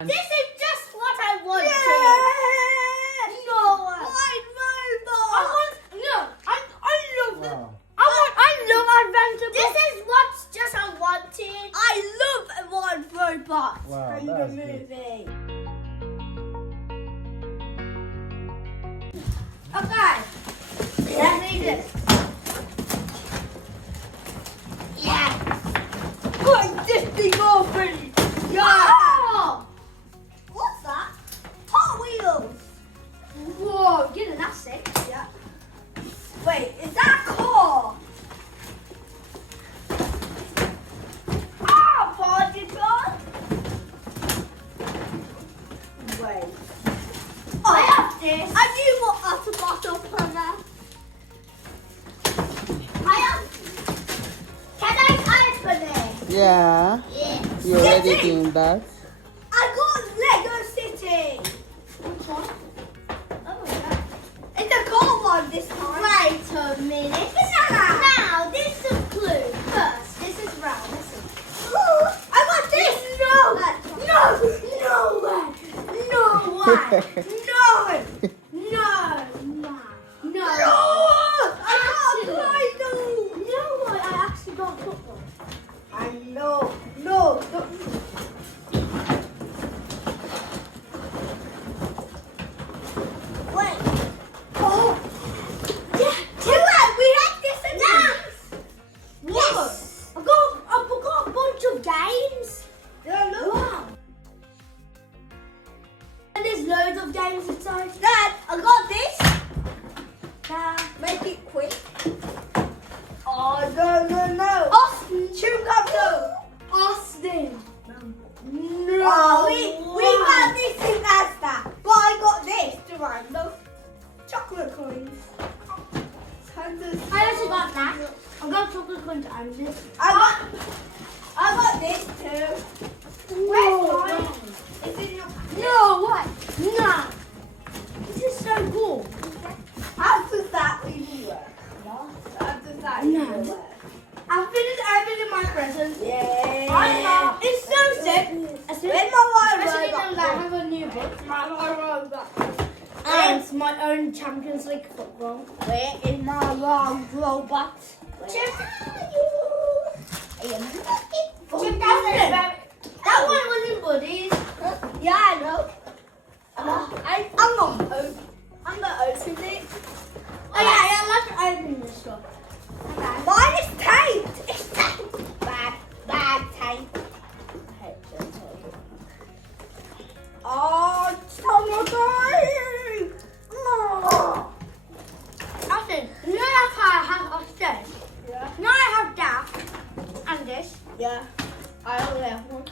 This is just what I wanted. Yeah! No. White robot! I love Wow. adventure. This is what's just I wanted. I love white robots Wow, from the that's good. movie. Okay. Let's read this. Yeah. Put this thing open! Yeah! Oh! What's that? Hot Wheels! Whoa, get an asset. Yeah. Wait, is that a car? Ah, party car! Wait. I have this. I do want us a bottle planner. I have. Can I open it? Yeah, Yes. you're already City. doing that. I got Lego City. Which one? Oh yeah. It's a cool one this time. Wait a minute. Banana. Now, this is a clue. First, this is round. Listen. Ooh, I got this. No way. No way. No. I got a Play-Doh. No, I actually got football. I know. No. Wait. Oh. Yeah. We had this and that. Yes. I've got a bunch of games. Yeah, look. Wow. And there's loads of games inside. Dad, I got this. Dad, make it quick. Oh, no. Austin. Chew gum, no. Austin. Oh, we got this in Asda. But I got this to rhyme those chocolate coins. I also got that. I got chocolate coins and this. I got this too. Where's mine? It's in your No, what? No. This is so cool. How does that even work? How does that even work? I finished opening my presents. Yay! I know. It's so sick. Where's my Especially robot? now that I have a new book. My robot. And my own Champions League football. Where is my robot? Chip. I am looking for Chip, nothing. that one was in Buddies. Yeah, I know. I'm gonna open it. Oh yeah, let's open this one. Okay. Mine is taped. It's taped. Bad tape. I hate this tape. Oh, it's on my game. Oh. Austin, you know that's how I have upstairs. Yeah. Now I have that and this. Yeah. I only have one.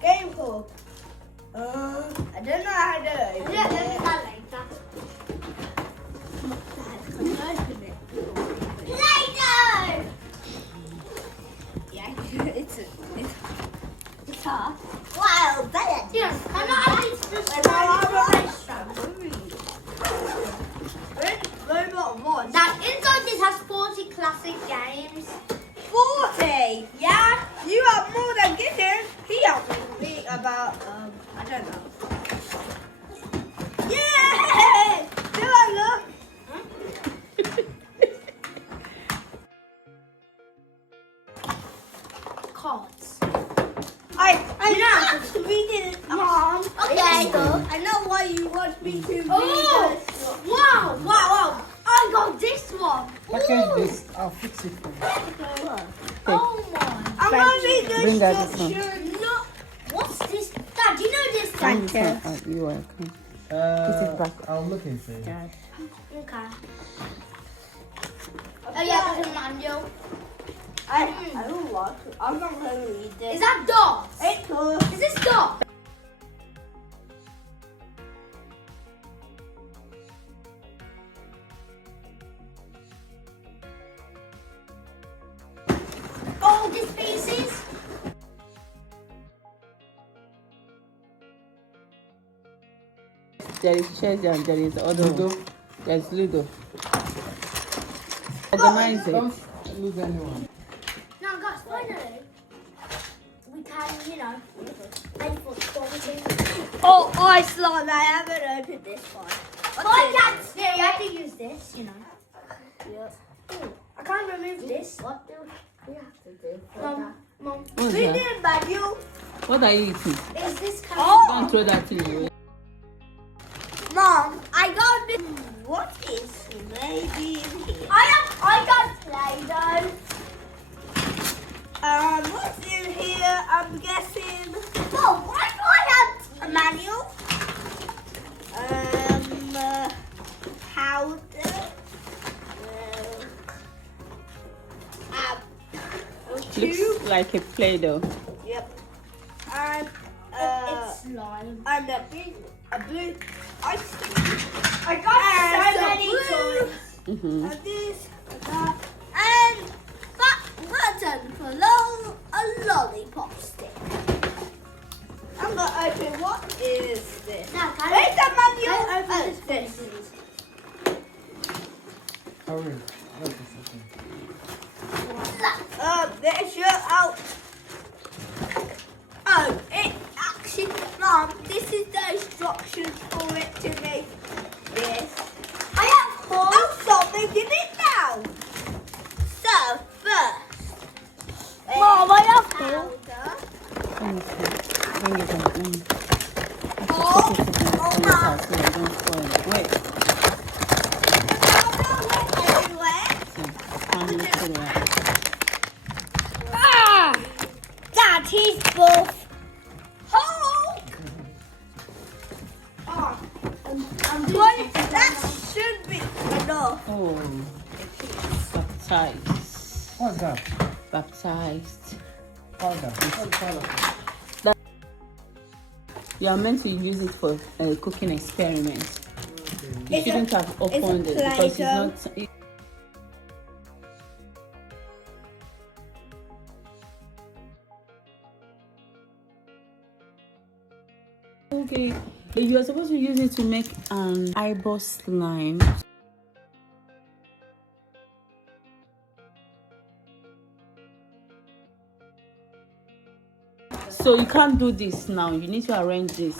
Game club. I don't know how to do it. Yeah, let's do that later. Play-Doh! Yeah, it's hard. Wow, that is. Yes, I'm not having to Robot one. That inside this has 40 classic games. 40. Yeah, you have more than Gideon. He helped me about I don't know. Yeah. Do I look? Cards. I know. have to read it, Mom. Okay. I know why you want me to read Oh! this. Wow. I got this one. Package this. I'll fix it for you. Oh my. I'm gonna read the Bring that this one. instructions. No. What's this? Dad, do you know this? Thank Dad? you. You are welcome. Put it back. I'll look into it. Dad. Okay. Oh yeah, there's a manual. I don't want to. I'm not gonna read this. Is that dots? It's good. Is this dots? Oh, these pieces? There is chess and there is other Ludo. one. There's Ludo. Organize it. Don't lose anyone. No, guys. Finally, we can, you know, play football with him. Oh, I slime. I haven't opened this one. I can't see. You have to use this, you know. Yeah. I can't remove this. What do we have to do for Mom, What's We that? did manual. What are you eating? is this kind Don't throw that thing away. Mom, I got this. What is maybe in here? I got Play-Doh. What's in here? I'm guessing Mom, why do I have a manual. Powder. A tube. Looks like a Play-Doh. Yep. And it's slime? and a blue ice cream. I got so many blue. toys. Mm-hmm. And this, and that, and that button for a lollipop stick. I'm gonna open. What is this? Now, can Where's the manual? I open Oh, this for this. you, please? Hurry. Wait a second. There's your out. Oh, it actually, Mom, this is the instructions for it to make this. I have holes. I'll stop making it now. So, first, Mom, I have powder. Bring it on. Oh, Don't spoil it. Wait. Powder went everywhere. Ah! That is both. Oh, I'm well, doing that should be enough. Oh, baptized. What's that? Baptized. Powder. What's powder? You are meant to use it for cooking experiments. You It's shouldn't have opened it because it's Play-Doh. not. Okay, you are supposed to use it to make an eyeball slime. So you can't do this now. You need to arrange this.